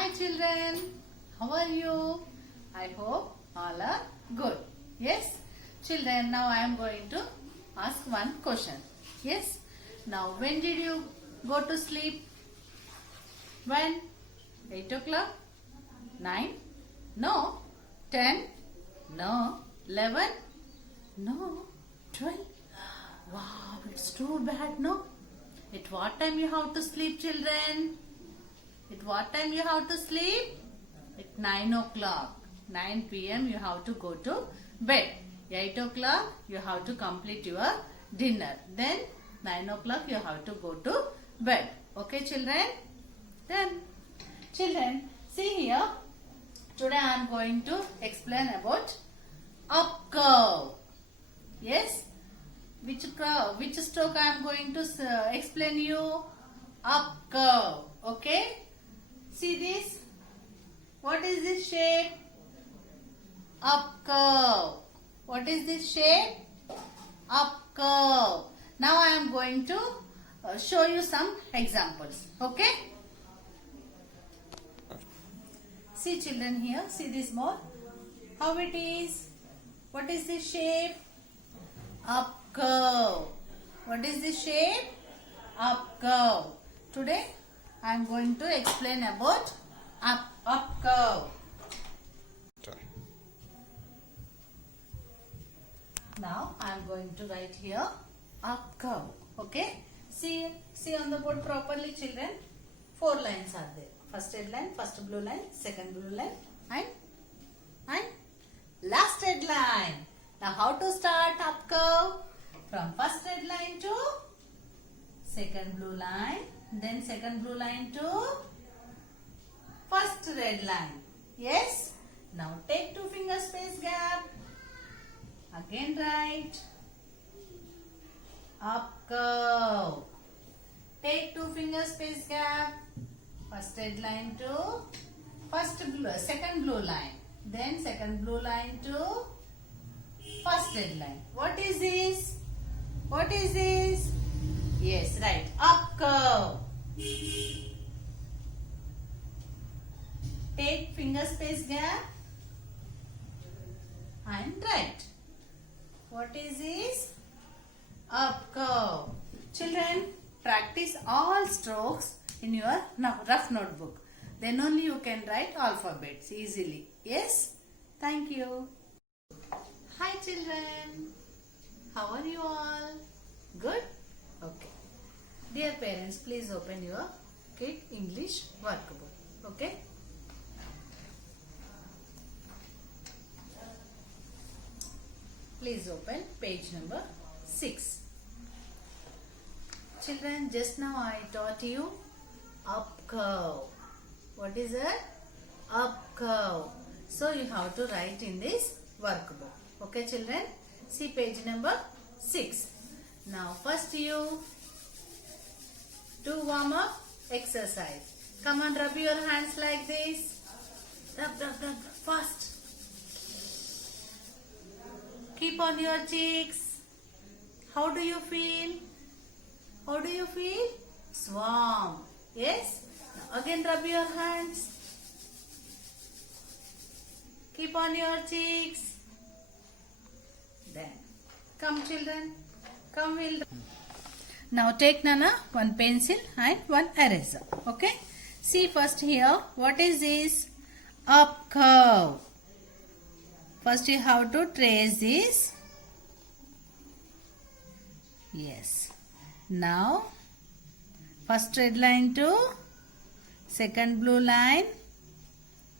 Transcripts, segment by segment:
Hi children, how are you? I hope all are good. Yes? Children, now I am going to ask one question. Yes? Now when did you go to sleep? When? 8 o'clock? 9? No. 10? No. 11? No. 12? Wow, it's too bad, no? At what time you have to sleep, children? At what time you have to sleep? At 9 o'clock. 9 p.m. you have to go to bed. 8 o'clock you have to complete your dinner. Then 9 o'clock you have to go to bed. Okay children? Then children, see here. Today I am going to explain about up curve. Yes? Which curve? Which stroke I am going to explain you? Up curve. Okay? See this? What is this shape? Up curve. What is this shape? Up curve. Now I am going to show you some examples. Okay? See children here. See this ball? How it is? What is this shape? Up curve. What is this shape? Up curve. Today I am going to explain about up curve. Now I am going to write here up curve. Okay? See on the board properly children. 4 lines are there. First red line, first blue line, second blue line and last red line. Now how to start up curve? From first red line to second blue line, then second blue line to first red line. Yes? Now take 2 finger space gap. Again write up curve. Take 2 finger space gap. First red line to second blue line. Then second blue line to first red line. What is this? What is this? Yes, right. Up curve. Take finger space gap and write. What is this? Up curve. Children, practice all strokes in your rough notebook. Then only you can write alphabets easily. Yes? Thank you. Hi children. How are you all? Good? Okay. Dear parents, please open your Kid English workbook. Okay? Please open page number 6. Children, just now I taught you up curve. What is it? Up curve. So you have to write in this workbook. Okay children? See page number 6. Now first you do warm up exercise. Come on, rub your hands like this. Rub, fast. Keep on your cheeks. How do you feel? How do you feel? Warm. Yes? Now again rub your hands. Keep on your cheeks. Then come children. Come Now take Nana one pencil and one eraser. Okay? See first here. What is this? Up curve. First you have to trace this. Yes. Now first red line to second blue line.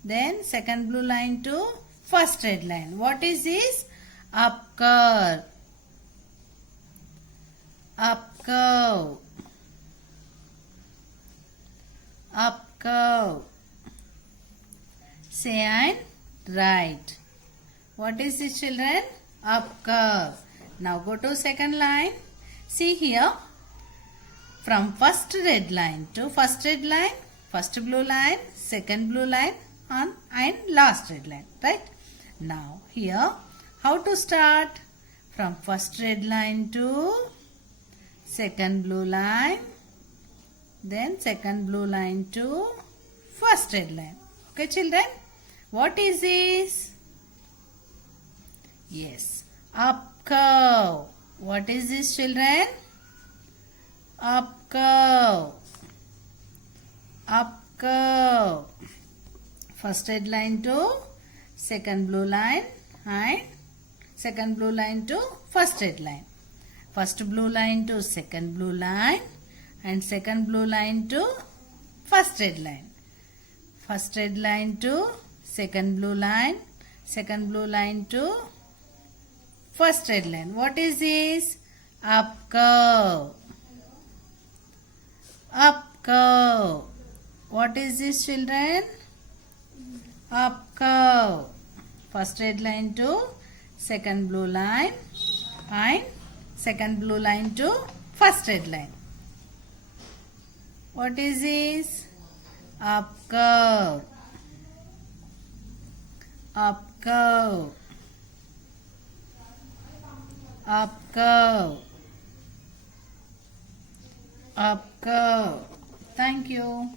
Then second blue line to first red line. What is this? Up curve. Up curve. Up curve. Say and write. What is this children? Up curve. Now go to second line. See here. From first red line to first red line, first blue line, second blue line and last red line. Right? Now here how to start? From first red line to second blue line, then second blue line to first red line. Okay, children? What is this? Yes, up curve. What is this, children? Up curve. Up curve. First red line to second blue line and second blue line to first red line. First blue line to second blue line and second blue line to first red line. First red line to second blue line, second blue line to first red line. What is this? Up curve. Up curve. What is this, children? Up curve. First red line to second blue line and second blue line to first red line. What is this? Up curve. Up curve. Up curve. Up curve. Thank you.